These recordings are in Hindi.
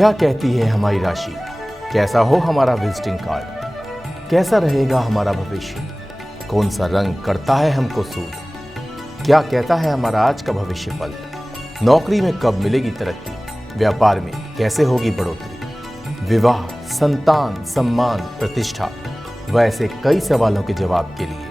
क्या कहती है हमारी राशि, कैसा हो हमारा विजिटिंग कार्ड, कैसा रहेगा हमारा भविष्य, कौन सा रंग करता है हमको सूट, क्या कहता है हमारा आज का भविष्य फल, नौकरी में कब मिलेगी तरक्की, व्यापार में कैसे होगी बढ़ोतरी, विवाह, संतान, सम्मान, प्रतिष्ठा, वैसे कई सवालों के जवाब के लिए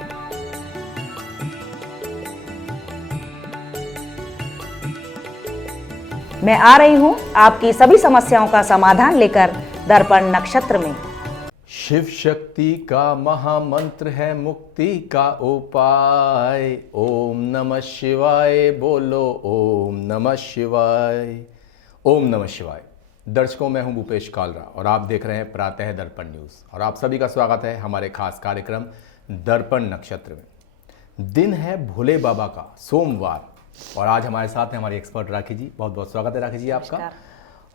मैं आ रही हूँ आपकी सभी समस्याओं का समाधान लेकर दर्पण नक्षत्र में। शिव शक्ति का महामंत्र है मुक्ति का उपाय, ओम नमः शिवाय बोलो, ओम नमः शिवाय, ओम नमः शिवाय। दर्शकों, मैं हूं भूपेश कालरा और आप देख रहे हैं प्रातः दर्पण न्यूज़ और आप सभी का स्वागत है हमारे खास कार्यक्रम दर्पण नक्षत्र में। दिन है भोले बाबा का, सोमवार, और आज हमारे साथ हैं हमारे एक्सपर्ट राखी जी। बहुत बहुत स्वागत है राखी जी आपका।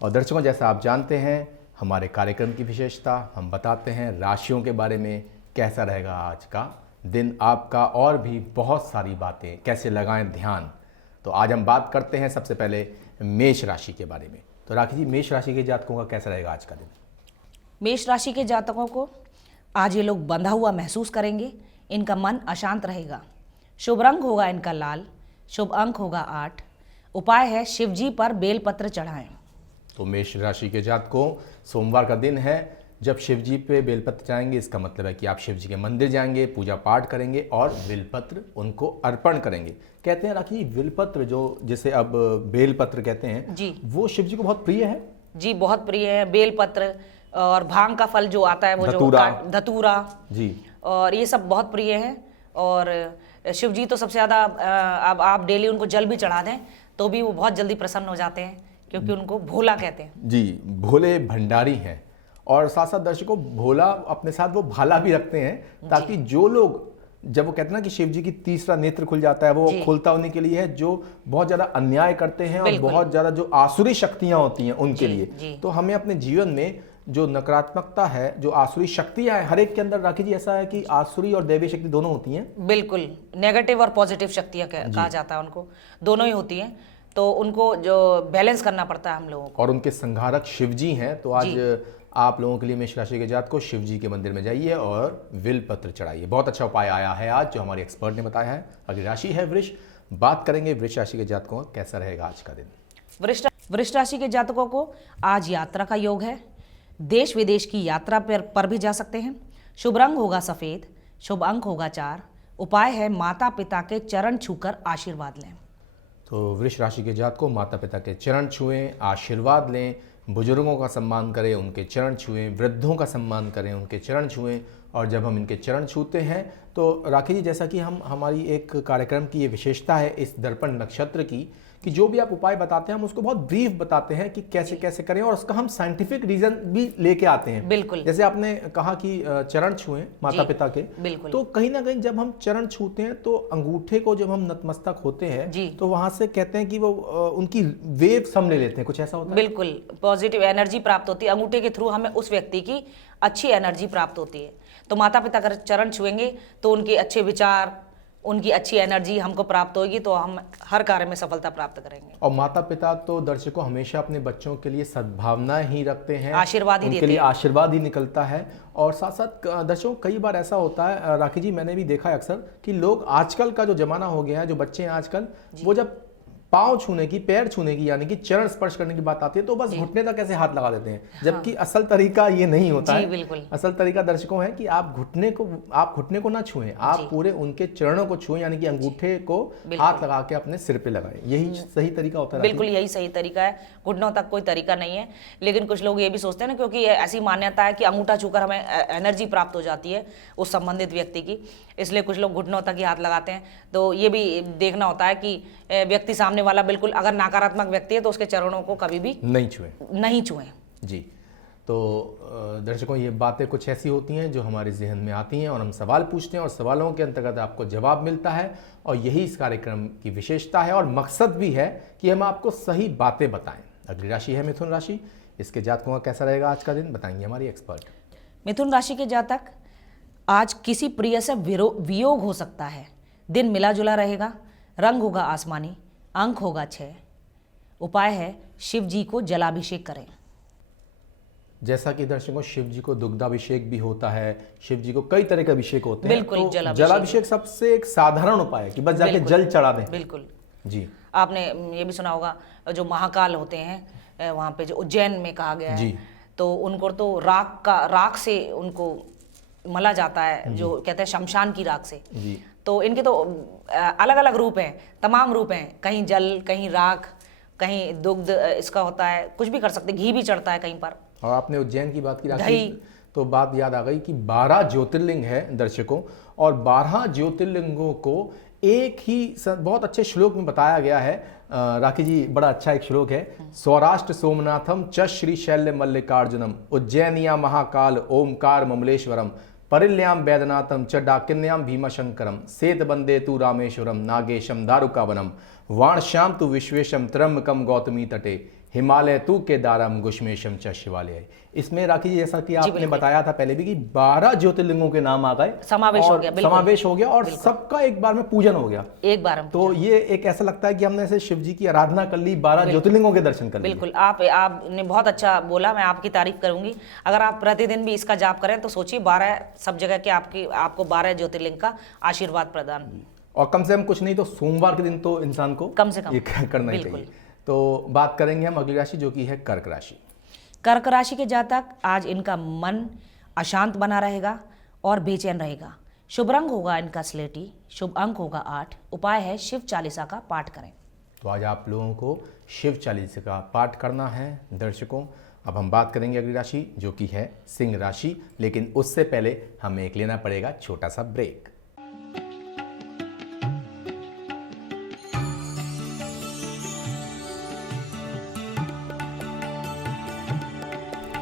और दर्शकों, जैसा आप जानते हैं हमारे कार्यक्रम की विशेषता, हम बताते हैं राशियों के बारे में, कैसा रहेगा आज का दिन आपका, और भी बहुत सारी बातें, कैसे लगाएं ध्यान। तो आज हम बात करते हैं सबसे पहले मेष राशि के बारे में। तो राखी जी, मेष राशि के जातकों का कैसा रहेगा आज का दिन? मेष राशि के जातकों को आज ये लोग बंधा हुआ महसूस करेंगे, इनका मन अशांत रहेगा। शुभ रंग होगा इनका लाल, शुभ अंक होगा 8। उपाय है शिवजी पर बेलपत्र चढ़ाएं। तो मेष राशि के जातकों, सोमवार का दिन है, जब शिवजी पे बेलपत्र चढ़ाएंगे इसका मतलब है कि आप शिवजी के मंदिर जाएंगे, पूजा पाठ करेंगे और बेलपत्र उनको अर्पण करेंगे। कहते हैं राखी, बेलपत्र जो जिसे अब बेलपत्र कहते हैं जी, वो शिवजी को बहुत प्रिय है। जी, बहुत प्रिय है। बेलपत्र और भांग का फल जो आता है वो धतूरा जी, और ये सब बहुत प्रिय है। और शिवजी तो सबसे ज़्यादा, अब आप डेली उनको जल भी चढ़ा दें तो भी वो बहुत जल्दी प्रसन्न हो जाते हैं, क्योंकि उनको भोला कहते हैं। जी, भोले भंडारी हैं। और साथ साथ दर्शकों, भोला अपने साथ वो भाला भी रखते हैं, ताकि जो लोग, जब वो कहते हैं ना कि शिव जी की तीसरा नेत्र खुल जाता है, वो खोलता होने के लिए है, जो बहुत ज्यादा अन्याय करते हैं और बहुत ज्यादा जो आसुरी शक्तियां होती हैं उनके लिए। तो हमें अपने जीवन में जो नकारात्मकता है, जो आसुरी शक्तियां हैं, हर एक के अंदर राखी जी ऐसा है कि आसुरी और दैवीय शक्ति दोनों होती हैं। बिल्कुल, नेगेटिव और पॉजिटिव शक्तियां कहा जाता है उनको, दोनों ही होती हैं। तो उनको जो बैलेंस करना पड़ता है हम लोगों को। और उनके संहारक शिवजी हैं। तो आज आप लोगों के लिए मेष राशि के जात को शिवजी के मंदिर में जाइए और विल पत्र चढ़ाइए। बहुत अच्छा उपाय आया है आज, जो हमारे एक्सपर्ट ने बताया है। अगली राशि है वृष। बात करेंगे वृष राशि के जातकों का कैसा रहेगा आज का दिन। वृष राशि के जातकों को आज यात्रा का योग है। देश विदेश की यात्रा पर भी जा सकते हैं। शुभ रंग होगा सफेद, शुभ अंक होगा 4। उपाय है माता पिता के चरण छूकर आशीर्वाद लें। तो वृष राशि के जात को माता पिता के चरण छुएं, आशीर्वाद लें, बुजुर्गों का सम्मान करें, उनके चरण छुएं, वृद्धों का सम्मान करें, उनके चरण छुएं। और जब हम इनके चरण छूते हैं तो राखी जी, जैसा कि हमारी एक कार्यक्रम की ये विशेषता है इस दर्पण नक्षत्र की, कि जो भी आप उपाय बताते हैं हम उसको बहुत ब्रीफ बताते हैं कि कैसे कैसे करें, और उसका हम साइंटिफिक रीजन भी लेके आते हैं। बिल्कुल, जैसे आपने कहा कि चरण छुएं माता पिता के, तो कहीं ना कहीं जब हम चरण छूते हैं तो अंगूठे को जब हम नतमस्तक होते हैं तो वहां से कहते हैं कि वो उनकी वेव्स हम ले लेते हैं, कुछ ऐसा होता है। बिल्कुल, पॉजिटिव एनर्जी प्राप्त होती है अंगूठे के थ्रू, हमें उस व्यक्ति की अच्छी एनर्जी प्राप्त होती है। तो माता पिता अगर चरण छुएंगे तो उनके अच्छे विचार, उनकी अच्छी एनर्जी हमको प्राप्त होगी, तो हम हर कार्य में सफलता प्राप्त करेंगे। और माता पिता तो दर्शकों हमेशा अपने बच्चों के लिए सद्भावना ही रखते हैं, आशीर्वाद ही देते हैं, उनके लिए आशीर्वाद ही निकलता है। और साथ साथ दर्शकों, कई बार ऐसा होता है राखी जी, मैंने भी देखा है अक्सर कि लोग, आजकल का जो जमाना हो गया है, जो बच्चे हैं आजकल, वो जब पांव छूने की, पैर छूने की, यानी कि चरण स्पर्श करने की बात आती है तो बस घुटने तक ऐसे हाथ लगा देते हैं, जबकि असल तरीका ये नहीं होता है। बिल्कुल, असल तरीका दर्शकों है कि आप घुटने को ना छुएं, आप पूरे उनके चरणों को छुएं, यानी कि अंगूठे को हाथ लगा के अपने सिर पे लगाएं। यही सही तरीका होता है। बिल्कुल, यही सही तरीका है, घुटनों तक कोई तरीका नहीं है। लेकिन कुछ लोग ये भी सोचते हैं ना, क्योंकि ऐसी मान्यता है कि अंगूठा छूकर हमें एनर्जी प्राप्त हो जाती है उस संबंधित व्यक्ति की, इसलिए कुछ लोग घुटनों तक ही हाथ लगाते हैं। तो ये भी देखना होता है कि व्यक्ति सामने वाला बिल्कुल अगर नकारात्मक व्यक्ति है तो उसके चरणों को कभी भी नहीं छुएं। जी, तो दर्शकों, ये बातें कुछ ऐसी होती हैं जो हमारे जहन में आती हैं और हम सवाल पूछते हैं और सवालों के अंतर्गत आपको जवाब मिलता है। और यही इस कार्यक्रम की विशेषता है और मकसद भी है कि हम आपको सही बातें बताएं। अगली राशि है मिथुन राशि। इसके जातकों का कैसा रहेगा आज का दिन, बताएंगे हमारी एक्सपर्ट। मिथुन राशि के जातक, आज किसी प्रिय से वियोग हो सकता है। दिन मिला जुला रहेगा। रंग होगा आसमानी, अंक होगा 6। उपाय है शिव जी को जलाभिषेक करें। जैसा कि दर्शकों शिव जी को दुग्धाभिषेक भी होता है, शिव जी को कई तरह के अभिषेक होते हैं, बिल्कुल, तो जलाभिषेक जलाभिषेक सबसे एक साधारण उपाय है कि बस जाके बिल्कुल, जल चढ़ा दें। बिल्कुल। जी आपने ये भी सुना होगा जो महाकाल होते हैं वहाँ पे जो उज्जैन में कहा गया है, जी। तो उनको तो राख से उनको मला जाता है, जो कहते हैं शमशान की राख से। जी तो इनके तो अलग अलग रूप हैं, तमाम रूप हैं, कहीं जल, कहीं राख, कहीं दुग्ध इसका होता है, कुछ भी कर सकते, घी भी चढ़ता है कहीं पर। और आपने उज्जैन की बात की राखी, दही। तो बात याद आ गई कि 12 ज्योतिर्लिंग है दर्शकों, और 12 ज्योतिर्लिंगों को एक ही बहुत अच्छे श्लोक में बताया गया है। राखी जी बड़ा अच्छा एक श्लोक है, सौराष्ट्र सोमनाथम च श्री शैल्य मल्लिकार्जुनम उज्जैनिया महाकाल ओमकार ममलेश्वरम परिल्याम वैद्यनाथम च डाकिन्याम भीमाशंकरम सेत बंदे तु रामेश्वरम नागेशम दारुकावनम वाणश्याम तु विश्वेशम त्र्यंबकम गौतमी तटे हिमालय तु केदारम गुष्मेशम च शिवालय। इसमें राखी जी जैसा कि आपने बताया था पहले भी कि 12 ज्योतिर्लिंगों के नाम आ गए, समावेश हो गया, बिल्कुल। समावेश हो गया और सबका एक बार में पूजन हो गया, एक बार हम तो ये एक ऐसा लगता है कि हमने ऐसे शिव जी की आराधना कर ली, 12 ज्योतिर्लिंगों के दर्शन कर लिए। बिल्कुल। आपने बहुत अच्छा बोला, मैं आपकी तारीफ करूंगी। अगर आप प्रतिदिन भी इसका जाप करें तो सोचिए 12 सब जगह के आपको 12 ज्योतिर्लिंग का आशीर्वाद प्रदान। और कम से कम कुछ नहीं तो सोमवार के दिन तो इंसान को कम से कम ये करना ही चाहिए। तो बात करेंगे हम अगली राशि जो कि है कर्क राशि। कर्क राशि के जातक आज इनका मन अशांत बना रहेगा और बेचैन रहेगा। शुभ रंग होगा इनका स्लेटी, शुभ अंक होगा 8। उपाय है शिव चालीसा का पाठ करें। तो आज आप लोगों को शिव चालीसा का पाठ करना है दर्शकों। अब हम बात करेंगे अगली राशि जो कि है सिंह राशि, लेकिन उससे पहले हमें एक लेना पड़ेगा छोटा सा ब्रेक।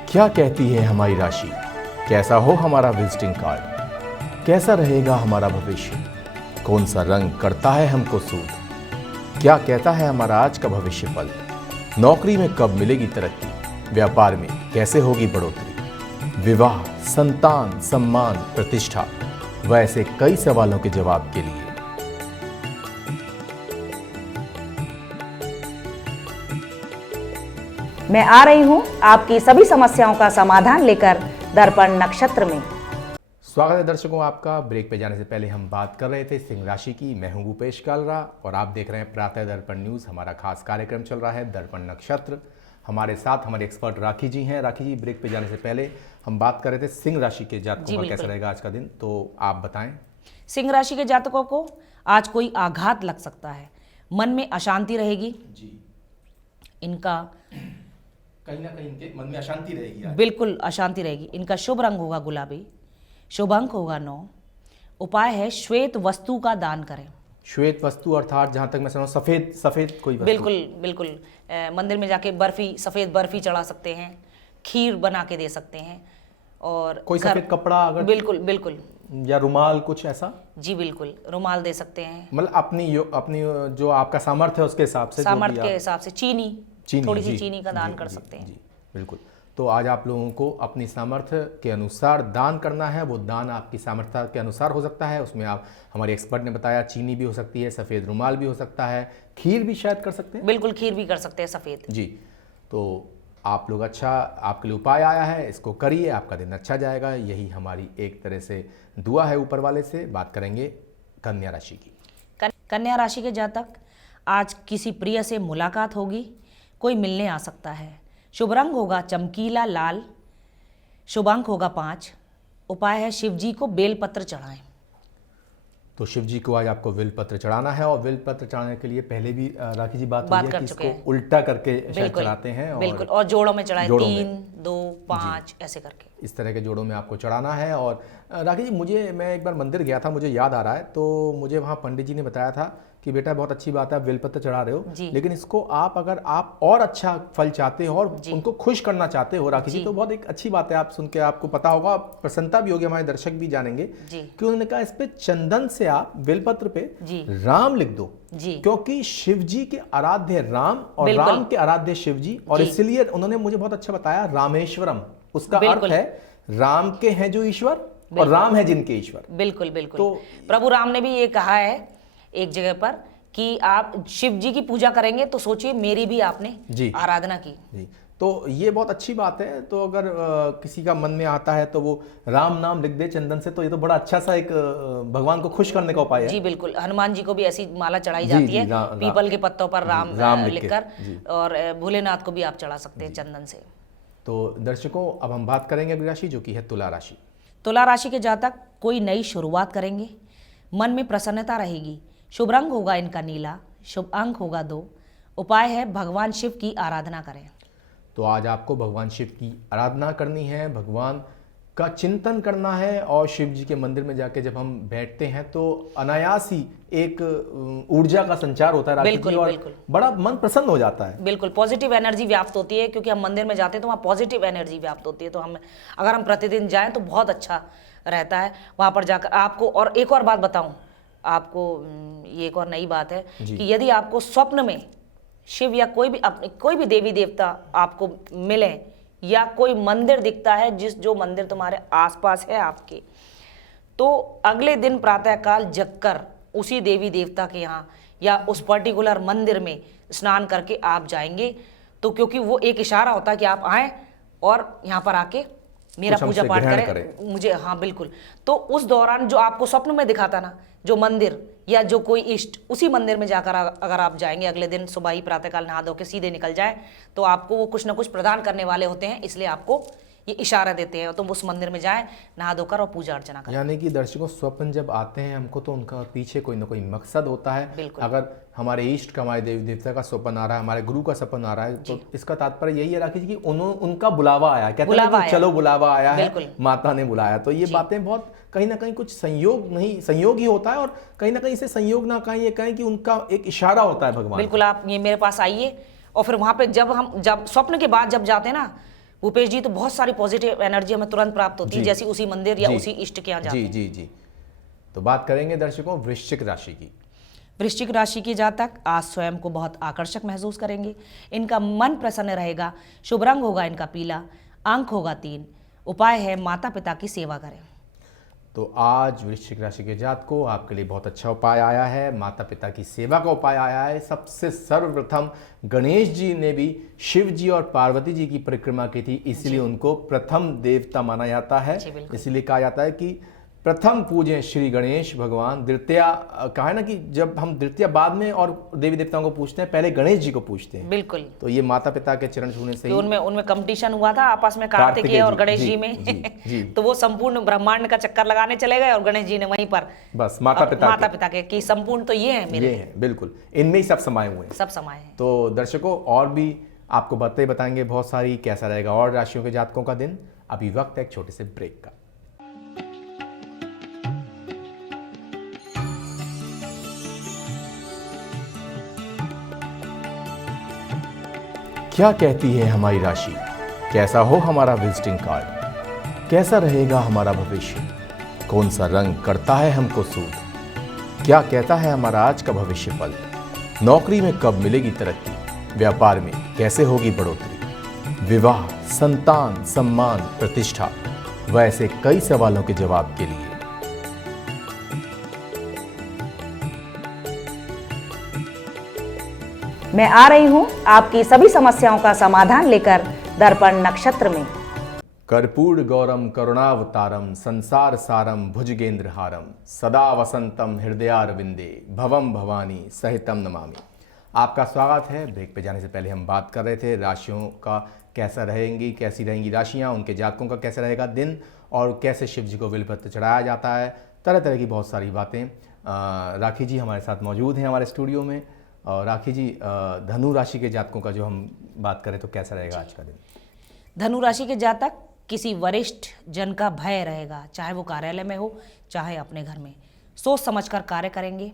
क्या कहती है हमारी राशि, कैसा हो हमारा विजिटिंग कार्ड, कैसा रहेगा हमारा भविष्य, कौन सा रंग करता है हमको सूद, क्या कहता है हमारा आज का भविष्य फल, नौकरी में कब मिलेगी तरक्की, व्यापार में कैसे होगी बढ़ोतरी, विवाह, संतान, सम्मान, प्रतिष्ठा, व ऐसे कई सवालों के जवाब के लिए मैं आ रही हूँ आपकी सभी समस्याओं का समाधान लेकर दर्पण नक्षत्र में। स्वागत है दर्शकों आपका। ब्रेक पे जाने से पहले हम बात कर रहे थे सिंह राशि की। मैं हूं भूपेश कालरा और आप देख रहे हैं प्रातः दर्पण न्यूज़। हमारा खास कार्यक्रम चल रहा है दर्पण नक्षत्र। हमारे साथ हमारे एक्सपर्ट राखी जी हैं। राखी जी, ब्रेक पे जाने से पहले हम बात कर रहे थे सिंह राशि के जातकों का कैसा रहेगा आज का दिन, तो आप बताएं। सिंह राशि के जातकों को आज कोई आघात लग सकता है, मन में अशांति रहेगी जी। इनका, कहीं ना कहीं इनके मन में अशांति रहेगी आज। बिल्कुल अशांति रहेगी। इनका शुभ रंग होगा गुलाबी, शुभ अंक होगा 9। उपाय है श्वेत वस्तु का दान करें। श्वेत वस्तु अर्थात जहां तक मैं समझ सफेद कोई वस्तु। बिल्कुल बिल्कुल। मंदिर में जाके सफेद बर्फी चढ़ा सकते हैं, खीर बना के दे सकते हैं, और कोई सफेद कपड़ा अगर, बिल्कुल बिल्कुल, या रुमाल कुछ ऐसा। जी बिल्कुल, रुमाल दे सकते हैं। मतलब अपनी जो आपका सामर्थ्य है उसके हिसाब से, सामर्थ्य के हिसाब से चीनी थोड़ी सी चीनी का दान कर सकते हैं। जी बिल्कुल। तो आज आप लोगों को अपनी सामर्थ्य के अनुसार दान करना है। वो दान आपकी सामर्थ्य के अनुसार हो सकता है। उसमें आप, हमारे एक्सपर्ट ने बताया, चीनी भी हो सकती है, सफ़ेद रुमाल भी हो सकता है, खीर भी शायद कर सकते हैं। बिल्कुल, खीर भी कर सकते हैं सफ़ेद। जी, तो आप लोग, अच्छा आपके लिए उपाय आया है, इसको करिए, आपका दिन अच्छा जाएगा। यही हमारी एक तरह से दुआ है ऊपर वाले से। बात करेंगे कन्या राशि की। कन्या राशि के जातक आज किसी प्रिय से मुलाकात होगी, कोई मिलने आ सकता है। शुभ रंग होगा चमकीला लाल, शुभ अंक होगा 5। उपाय है शिव जी को बेलपत्र चढ़ाएं। तो शिव जी को आज आपको बेलपत्र चढ़ाना है, और बेलपत्र चढ़ाने के लिए पहले भी राखी जी बात हुई है कि इसको उल्टा करके शायद चढ़ाते हैं। बिल्कुल, और जोड़ों में चढ़ाएं, 3, 2, 5 ऐसे करके इस तरह के जोड़ों में आपको चढ़ाना है। और राखी जी, मैं एक बार मंदिर गया था, मुझे याद आ रहा है, तो मुझे वहाँ पंडित जी ने बताया था कि बेटा बहुत अच्छी बात है आप बेलपत्र चढ़ा रहे हो, लेकिन इसको अगर आप और अच्छा फल चाहते हो और उनको खुश करना चाहते हो राखी जी, तो बहुत एक अच्छी बात है। आप सुन के आपको पता होगा, प्रसन्नता भी होगी, हमारे दर्शक भी जानेंगे कि उन्होंने कहा इस पे चंदन से आप बेलपत्र पे राम लिख दो, क्योंकि शिव जी के आराध्य राम और राम के आराध्य शिव जी, और इसलिए उन्होंने मुझे बहुत अच्छा बताया रामेश्वरम, उसका अर्थ है राम के हैं जो ईश्वर और राम है जिनके ईश्वर। बिल्कुल बिल्कुल। तो प्रभु राम ने भी ये कहा है एक जगह पर कि आप शिव जी की पूजा करेंगे तो सोचिए मेरी भी आपने आराधना की। जी, तो ये बहुत अच्छी बात है। तो अगर किसी का मन में आता है तो वो राम नाम लिख दे चंदन से, तो ये तो बड़ा अच्छा सा एक भगवान को खुश करने का उपाय है। जी बिल्कुल, हनुमान जी को भी ऐसी माला चढ़ाई जी, जाती जी, है, पीपल के पत्तों पर राम लिख के, लिखकर, जी। और भोलेनाथ को भी आप चढ़ा सकते हैं चंदन से। तो दर्शकों, अब हम बात करेंगे अगली राशि, जो कि है तुला राशि। तुला राशि के जातक कोई नई शुरुआत करेंगे, मन में प्रसन्नता रहेगी। शुभ रंग होगा इनका नीला, शुभ अंक होगा 2। उपाय है भगवान शिव की आराधना करें। तो आज आपको भगवान शिव की आराधना करनी है, भगवान का चिंतन करना है, और शिव जी के मंदिर में जाके जब हम बैठते हैं तो अनायास ही एक ऊर्जा का संचार होता है राखी जी, और बड़ा मन प्रसन्न हो जाता है। बिल्कुल पॉजिटिव एनर्जी व्याप्त होती है, क्योंकि हम मंदिर में जाते हैं तो वहाँ पॉजिटिव एनर्जी व्याप्त होती है। तो हम अगर हम प्रतिदिन जाएं तो बहुत अच्छा रहता है वहाँ पर जाकर आपको। और एक और बात बताऊं आपको, ये एक और नई बात है कि यदि आपको स्वप्न में शिव या कोई भी देवी देवता आपको मिले, या कोई मंदिर दिखता है जो मंदिर तुम्हारे आसपास है आपके, तो अगले दिन प्रातःकाल जगकर उसी देवी देवता के यहाँ या उस पर्टिकुलर मंदिर में स्नान करके आप जाएंगे। तो क्योंकि वो एक इशारा होता है कि आप आए और यहाँ पर आके मेरा पूजा पाठ करें मुझे। हाँ बिल्कुल। तो उस दौरान जो आपको स्वप्न में दिखाता ना, जो मंदिर या जो कोई इष्ट, उसी मंदिर में जाकर अगर आप जाएंगे अगले दिन सुबह ही प्रातःकाल नहा धो के सीधे निकल जाए, तो आपको वो कुछ ना कुछ प्रदान करने वाले होते हैं, इसलिए आपको ये इशारा देते हैं। तो उस मंदिर में जाएं, नहा धोकर और पूजा अर्चना करें। यानी कि दर्शकों, स्वप्न जब आते हैं हमको तो उनका पीछे कोई ना कोई मकसद होता है। अगर हमारे इष्ट का, हमारे देवी देवता का स्वप्न आ रहा है, हमारे गुरु का स्वप्न आ रहा है, तो इसका तात्पर्य यही है राखी जी कि उनका बुलावा आया। कहते हैं चलो बुलावा आया है, माता ने बुलाया। तो ये बातें बहुत कहीं ना कहीं कुछ संयोग ही होता है, और कहीं ना कहीं इसे संयोग ना कहें, ये कहें कि उनका एक इशारा होता है भगवान। बिल्कुल, आप ये मेरे पास आइए, और फिर वहां पे जब स्वप्न के बाद जब जाते हैं ना भूपेश जी, तो बहुत सारी पॉजिटिव एनर्जी हमें तुरंत प्राप्त होती है, जैसी उसी मंदिर या उसी इष्ट के यहाँ जाते हैं। जी जी। तो बात करेंगे दर्शकों वृश्चिक राशि की। वृश्चिक राशि के जातक आज स्वयं को बहुत आकर्षक महसूस करेंगे, इनका मन प्रसन्न रहेगा। शुभ रंग होगा इनका पीला, अंक होगा 3। उपाय है माता पिता की सेवा करें। तो आज वृश्चिक राशि के जातकों आपके लिए बहुत अच्छा उपाय आया है, माता पिता की सेवा का उपाय आया है। सबसे सर्वप्रथम गणेश जी ने भी शिव जी और पार्वती जी की परिक्रमा की थी, इसलिए उनको प्रथम देवता माना जाता है। इसलिए कहा जाता है कि प्रथम पूजें श्री गणेश भगवान। द्वितीया कहा है ना कि जब हम द्वितीया बाद में और देवी देवताओं को पूछते हैं, पहले गणेश जी को पूछते हैं। बिल्कुल। तो ये माता पिता के चरण छूने से ही उनमें कंपटीशन हुआ था आपस में, कार्तिकेय और गणेश जी में। जी। तो वो संपूर्ण ब्रह्मांड का चक्कर लगाने चले गए, और गणेश जी ने वहीं पर बस माता पिता के कि संपूर्ण तो ये है मेरे, ये है बिल्कुल, इनमें ही सब समाये हुए हैं, सब समाये हैं। तो दर्शकों और भी आपको बातें बताएंगे बहुत सारी, कैसा रहेगा और राशियों के जातकों का दिन। अभी वक्त है एक छोटे से ब्रेक का। क्या कहती है हमारी राशि, कैसा हो हमारा विजिटिंग कार्ड, कैसा रहेगा हमारा भविष्य, कौन सा रंग करता है हमको सूद, क्या कहता है हमारा आज का भविष्य फल, नौकरी में कब मिलेगी तरक्की, व्यापार में कैसे होगी बढ़ोतरी, विवाह, संतान, सम्मान, प्रतिष्ठा, वैसे कई सवालों के जवाब के लिए मैं आ रही हूँ आपकी सभी समस्याओं का समाधान लेकर दर्पण नक्षत्र में। कर्पूर गौरम करुणावतारम संसार सारम भुजगेंद्र हारम सदा वसंतम हृदयारविंदे भवम भवानी सहितम नमामि। आपका स्वागत है। ब्रेक पे जाने से पहले हम बात कर रहे थे राशियों का कैसी रहेंगी राशियां, उनके जातकों का कैसा रहेगा दिन, और कैसे शिव जी को बेलपत्र चढ़ाया जाता है, तरह तरह की बहुत सारी बातें। राखी जी हमारे साथ मौजूद हैं हमारे स्टूडियो में। और राखी जी, धनु राशि के जातकों का जो हम बात करें तो कैसा रहेगा आज का दिन? धनु राशि के जातक किसी वरिष्ठ जन का भय रहेगा, चाहे वो कार्यालय में हो चाहे अपने घर में। सोच समझकर कार्य करेंगे।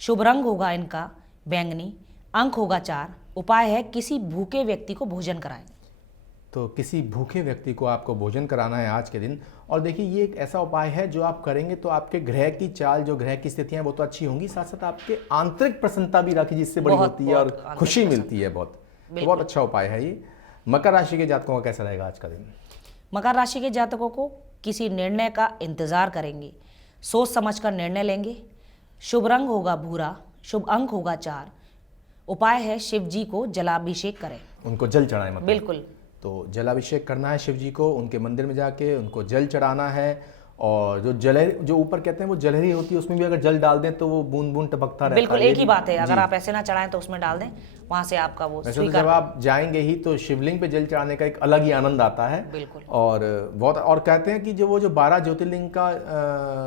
शुभ रंग होगा इनका बैंगनी, अंक होगा 4। उपाय है किसी भूखे व्यक्ति को भोजन कराएं। तो किसी भूखे व्यक्ति को आपको भोजन कराना है आज के दिन। और देखिए ये एक ऐसा उपाय है जो आप करेंगे तो आपके ग्रह की चाल, जो ग्रह की स्थितियां वो तो अच्छी होंगी, साथ साथ आपके आंतरिक प्रसन्नता भी राखी जी इससे बड़ी होती है और खुशी मिलती है बहुत। तो बहुत अच्छा उपाय है ये। मकर राशि के जातकों का कैसा रहेगा आज का दिन? मकर राशि के जातकों को किसी निर्णय का इंतजार करेंगे, सोच समझकर निर्णय लेंगे। शुभ रंग होगा भूरा, शुभ अंक होगा 4। उपाय है शिव जी को जलाभिषेक करें। उनको जल चढ़ाएं। बिल्कुल। तो जलाभिषेक करना है शिव जी को, उनके मंदिर में जाके उनको जल चढ़ाना है। और जो जलहरी, जो ऊपर कहते हैं वो जलहरी होती है, उसमें भी अगर जल डाल दें तो वो बूंद बूंद टपकता रहता है। बिल्कुल एक ही बात है, अगर आप ऐसे ना चढ़ाएं तो उसमें डाल दें, वहां से आपका वो वैसे तो जब आप जाएंगे ही तो शिवलिंग पे जल चढ़ाने का एक अलग ही आनंद आता है। बिल्कुल। और बहुत, और कहते हैं कि जो 12 ज्योतिर्लिंग का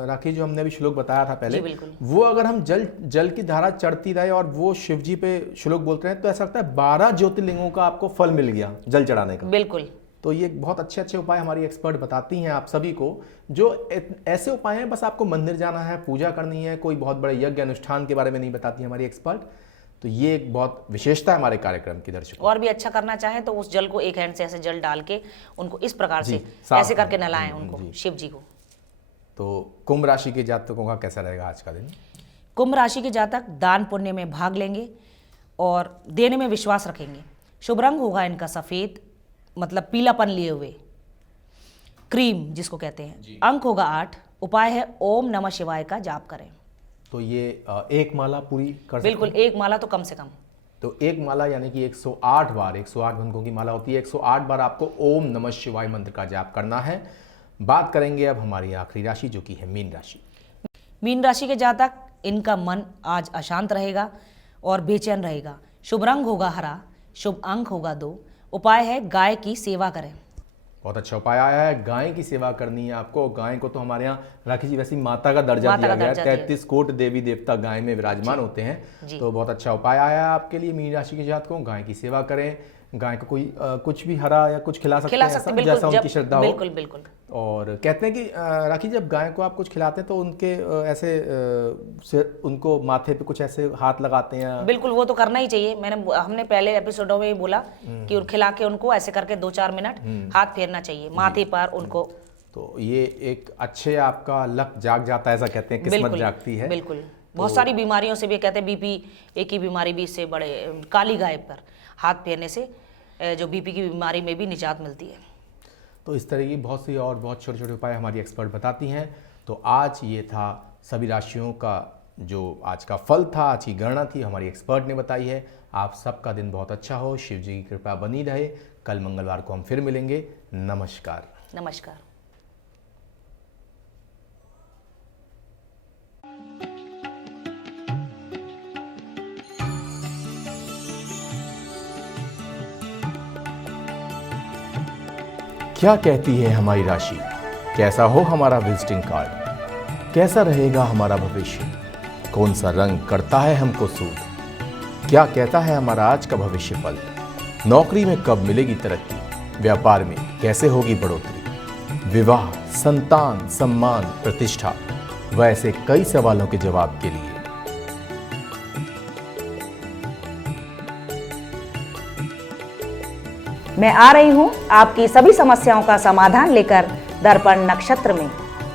राखी जो हमने अभी श्लोक बताया था पहले, वो अगर हम जल की धारा चढ़ती रहे और वो शिव जी पे श्लोक बोलते हैं तो ऐसा लगता है 12 ज्योतिर्लिंगों का आपको फल मिल गया जल चढ़ाने का। बिल्कुल। तो ये बहुत अच्छे अच्छे उपाय हमारी एक्सपर्ट बताती हैं आप सभी को, जो ऐसे उपाय हैं बस आपको मंदिर जाना है, पूजा करनी है, कोई बहुत बड़े यज्ञ अनुष्ठान के बारे में नहीं बताती हमारी एक्सपर्ट। तो ये एक बहुत विशेषता है हमारे कार्यक्रम की दर्शकों। और भी अच्छा करना चाहे तो उस जल को एक हैंड से ऐसे जल डाल के उनको इस प्रकार से ऐसे करके नहलाएं उनको शिव जी को। तो कुंभ राशि के जातकों का कैसा रहेगा आज का दिन? कुंभ राशि के जातक दान पुण्य में भाग लेंगे और देने में विश्वास रखेंगे। शुभ रंग होगा इनका सफेद, मतलब पीलापन लिए हुए, क्रीम जिसको कहते हैं। अंक होगा 8। उपाय है ओम नमः शिवाय का जाप करें। तो ये एक माला पूरी कर सकते बिल्कुल, एक माला तो कम से कम। तो एक माला यानी कि 108 बार, 108 बंधकों की माला होती है, 108 बार आपको ओम नमः शिवाय मंत्र का जाप करना है। बात करेंगे अब हमारी आखिरी राशि जो कि है मीन राशि। मीन राशि के जातक, इनका मन आज अशांत रहेगा और बेचैन रहेगा। शुभ रंग होगा हरा, शुभ अंक होगा 2। उपाय है गाय की सेवा करें। बहुत अच्छा उपाय आया है, गाय की सेवा करनी है आपको। गाय को तो हमारे यहाँ राखी जी वैसी माता का दर्जा दिया गया है, 33 कोट देवी देवता गाय में विराजमान होते हैं। तो बहुत अच्छा उपाय आया है आपके लिए मीन राशि के जातकों। गाय की सेवा करें, गाय को कोई कुछ भी हरा या कुछ खिला सकते हैं, जैसा उनकी श्रद्धा हो। बिल्कुल बिल्कुल। और कहते हैं कि राखी जब गाय को आप कुछ खिलाते हैं तो उनके ऐसे उनको माथे पे कुछ ऐसे हाथ लगाते हैं। बिल्कुल, वो तो करना ही चाहिए। हमने पहले एपिसोडों में भी बोला कि खिला के उनको ऐसे करके 2-4 मिनट हाथ फेरना चाहिए माथे पर उनको। तो ये एक अच्छे आपका लक जाग जाता है, ऐसा कहते हैं, किस्मत जागती है। बिल्कुल। बहुत सारी बीमारियों से भी कहते हैं, बीपी एक ही बीमारी भी इससे बड़े, काली गाय पर हाथ फेरने से जो बीपी की बीमारी में भी निजात मिलती है। तो इस तरह की बहुत सी और बहुत छोटे छोटे उपाय हमारी एक्सपर्ट बताती हैं। तो आज ये था सभी राशियों का जो आज का फल था, आज की गणना थी, हमारी एक्सपर्ट ने बताई है। आप सबका दिन बहुत अच्छा हो, शिव जी की कृपा बनी रहे। कल मंगलवार को हम फिर मिलेंगे। नमस्कार। नमस्कार। क्या कहती है हमारी राशि? कैसा हो हमारा विजिटिंग कार्ड? कैसा रहेगा हमारा भविष्य? कौन सा रंग करता है हमको सूट? क्या कहता है हमारा आज का भविष्य फल? नौकरी में कब मिलेगी तरक्की? व्यापार में कैसे होगी बढ़ोतरी? विवाह, संतान, सम्मान, प्रतिष्ठा, वैसे कई सवालों के जवाब के लिए मैं आ रही हूं आपकी सभी समस्याओं का समाधान लेकर दर्पण नक्षत्र में।